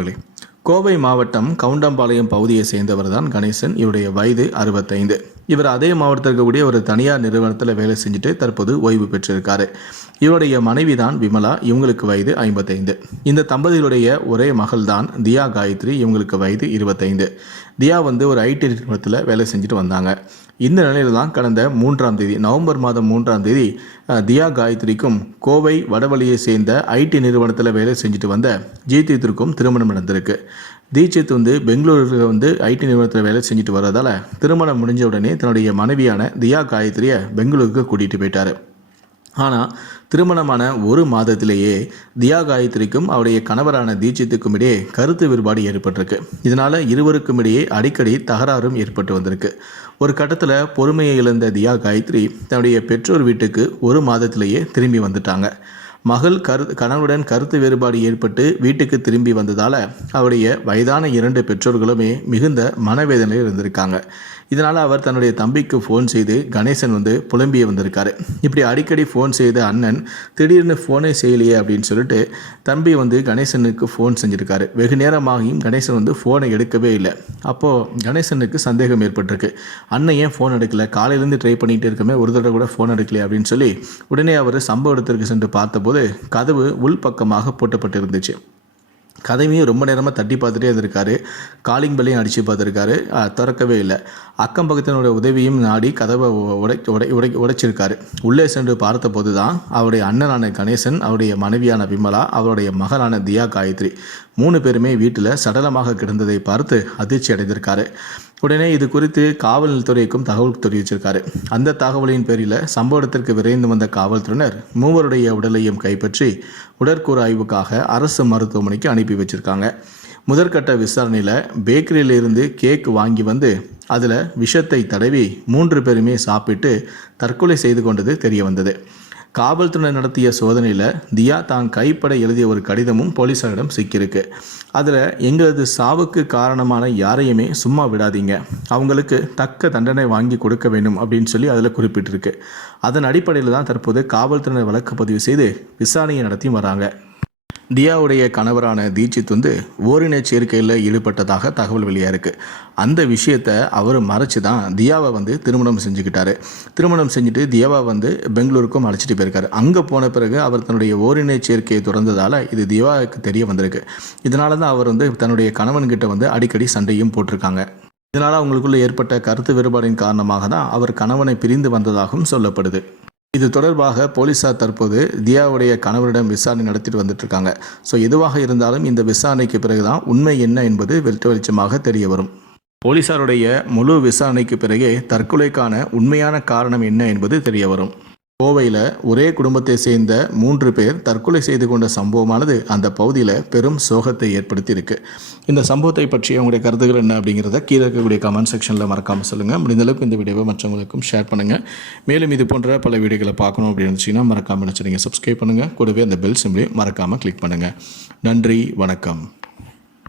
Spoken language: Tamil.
நண்பர்களே கோவை மாவட்டம் கவுண்டம்பாளையம் பகுதியை சேர்ந்தவர் தான் கணேசன் இவருடைய வயது அறுபத்தைந்து. இவர் அதே மாவட்டத்தில் இருக்கக்கூடிய ஒரு தனியார் நிறுவனத்தில் வேலை செஞ்சுட்டு தற்போது ஓய்வு பெற்றிருக்காரு. இவருடைய மனைவி தான் விமலா இவங்களுக்கு வயது ஐம்பத்தைந்து. இந்த தம்பதிகளுடைய ஒரே மகள் தான் தியா காயத்ரி இவங்களுக்கு வயது இருபத்தைந்து. தியா வந்து ஒரு ஐடி நிறுவனத்தில் வேலை செஞ்சுட்டு வந்தாங்க. இந்த நிலையில் தான் கடந்த மூன்றாம் தேதி நவம்பர் மாதம் மூன்றாம் தேதி தியா காயத்ரிக்கும் கோவை வடவழியை சேர்ந்த ஐடி நிறுவனத்தில் வேலை செஞ்சுட்டு வந்த ஜீத்தித்திற்கும் திருமணம் நடந்திருக்கு. தீட்சித் வந்து பெங்களூரில் வந்து ஐடி நிறுவனத்தில் வேலை செஞ்சுட்டு வர்றதால திருமணம் முடிஞ்ச உடனே தன்னுடைய மனைவியான தியா காயத்ரியை பெங்களூருக்கு கூட்டிகிட்டு போயிட்டார். ஆனால் திருமணமான ஒரு மாதத்திலேயே தியா காயத்ரிக்கும் அவருடைய கணவரான தீட்சித்துக்கும் இடையே கருத்து வேறுபாடு ஏற்பட்டிருக்கு. இதனால் இருவருக்கும் இடையே அடிக்கடி தகராறும் ஏற்பட்டு வந்திருக்கு. ஒரு கட்டத்தில் பொறுமையை இழந்த தியா காயத்ரி தன்னுடைய பெற்றோர் வீட்டுக்கு ஒரு மாதத்திலேயே திரும்பி வந்துட்டாங்க. மகள் கரு கணவருடன் கருத்து வேறுபாடு ஏற்பட்டு வீட்டுக்கு திரும்பி வந்ததால் அவருடைய வயதான இரண்டு பெற்றோர்களுமே மிகுந்த மனவேதனையில் இருந்திருக்காங்க. இதனால் அவர் தன்னுடைய தம்பிக்கு ஃபோன் செய்து கணேசன் வந்து புலம்பிய வந்திருக்காரு. இப்படி அடிக்கடி ஃபோன் செய்த அண்ணன் திடீர்னு ஃபோனே செய்யலையே அப்படின்னு சொல்லிட்டு தம்பி வந்து கணேசனுக்கு ஃபோன் செஞ்சுருக்காரு. வெகு நேரமாகியும் கணேசன் வந்து ஃபோனை எடுக்கவே இல்லை. அப்போது கணேசனுக்கு சந்தேகம் ஏற்பட்டிருக்கு. அண்ணன் ஏன் ஃபோன் எடுக்கல? காலையிலேருந்து ட்ரை பண்ணிகிட்டு இருக்கமே ஒரு தடவை கூட ஃபோன் எடுக்கலையே அப்படின்னு சொல்லி உடனே அவர் சம்பவ இடத்திற்கு சென்று பார்த்தபோது கதவு உள்பக்கமாக பூட்டப்பட்டிருந்துச்சு. கதவையும் ரொம்ப நேரமாக தட்டி பார்த்துட்டே இருந்திருக்காரு. காலிங் பெல்லையும் அடித்து பார்த்துருக்காரு. திறக்கவே இல்லை. அக்கம் பக்கத்தினுடைய உதவியும் நாடி கதவை உடை உடை உடை உடைச்சிருக்காரு. உள்ளே சென்று பார்த்தபோது தான் அவருடைய அண்ணனான கணேசன் அவருடைய மனைவியான விமலா அவருடைய மகளான தியா காயத்ரி மூணு பேருமே வீட்டில் சடலமாக கிடந்ததை பார்த்து அதிர்ச்சி அடைந்திருக்காரு. உடனே இது குறித்து காவல்துறைக்கும் தகவல் தெரிவிச்சிருக்காரு அந்த தகவலின் பேரில் சம்பவ இடத்திற்கு விரைந்து வந்த காவல்துறையினர் மூவருடைய உடலையும் கைப்பற்றி உடற்கூறு ஆய்வுக்காக அரசு மருத்துவமனைக்கு அனுப்பி வச்சிருக்காங்க. முதற்கட்ட விசாரணையில் பேக்கரியிலிருந்து கேக் வாங்கி வந்து அதில் விஷத்தை தடவி மூன்று பேருமே சாப்பிட்டு தற்கொலை செய்து கொண்டது தெரிய வந்தது. காவல்துறை நடத்திய சோதனையில் தியா தான் கைப்பட எழுதிய ஒரு கடிதமும் போலீசாரிடம் சிக்கியிருக்கு. அதில் எங்களது சாவுக்கு காரணமான யாரையுமே சும்மா விடாதீங்க. அவங்களுக்கு தக்க தண்டனை வாங்கி கொடுக்க வேண்டும் அப்படின்னு சொல்லி அதில் குறிப்பிட்டிருக்கு. அதன் அடிப்படையில் தான் தற்போது காவல்துறையினர் வழக்கு பதிவு செய்து விசாரணையை நடத்தி வராங்க. தியாவுடைய கணவரான தீட்சித் வந்து ஓரின சேர்க்கையில் ஈடுபட்டதாக தகவல் வெளியாக இருக்குது அந்த விஷயத்தை அவர் மறைச்சு தான் தியாவை வந்து திருமணம் செஞ்சுக்கிட்டாரு. திருமணம் செஞ்சுட்டு தியாவை வந்து பெங்களூருக்கும் அழைச்சிட்டு போயிருக்காரு. அங்கே போன பிறகு அவர் தன்னுடைய ஓரின சேர்க்கையை தொடர்ந்ததால் இது தியாவுக்கு தெரிய வந்திருக்கு. இதனால தான் அவர் வந்து தன்னுடைய கணவன்கிட்ட வந்து அடிக்கடி சண்டையும் போட்டிருக்காங்க. இதனால் அவங்களுக்குள்ள ஏற்பட்ட கருத்து வேறுபாடின் காரணமாக தான் அவர் கணவனை பிரிந்து வந்ததாகவும் சொல்லப்படுது. இது தொடர்பாக போலீசார் தற்போது தியாவுடைய கணவரிடம் விசாரணை நடத்திட்டு வந்துட்டு இருக்காங்க. ஸோ எதுவாக இருந்தாலும் இந்த விசாரணைக்கு பிறகுதான் உண்மை என்ன என்பது வெளிச்ச வெளிச்சமாக தெரிய வரும். போலீசாருடைய முழு விசாரணைக்கு பிறகே தற்கொலைக்கான உண்மையான காரணம் என்ன என்பது தெரிய வரும். கோவையில் ஒரே குடும்பத்தை சேர்ந்த மூன்று பேர் தற்கொலை செய்து கொண்ட சம்பவமானது அந்த பகுதியில் பெரும் சோகத்தை ஏற்படுத்தியிருக்கு. இந்த சம்பவத்தை பற்றி உங்களுடைய கருத்துக்கள் என்ன அப்படிங்கிறத கீழே இருக்கக்கூடிய கமெண்ட் செக்ஷனில் மறக்காமல் சொல்லுங்கள் முடிந்தளவுக்கு இந்த வீடியோவை மற்றவங்களுக்கும் ஷேர் பண்ணுங்கள் மேலும் இது போன்ற பல வீடியோகளை பார்க்கணும் அப்படின்னு இருந்துச்சுன்னா மறக்காமல் நினச்சிடுங்க சப்ஸ்கிரைப் பண்ணுங்கள் கூடவே அந்த பெல் சிம்லையும் மறக்காமல் கிளிக் பண்ணுங்கள் நன்றி வணக்கம்.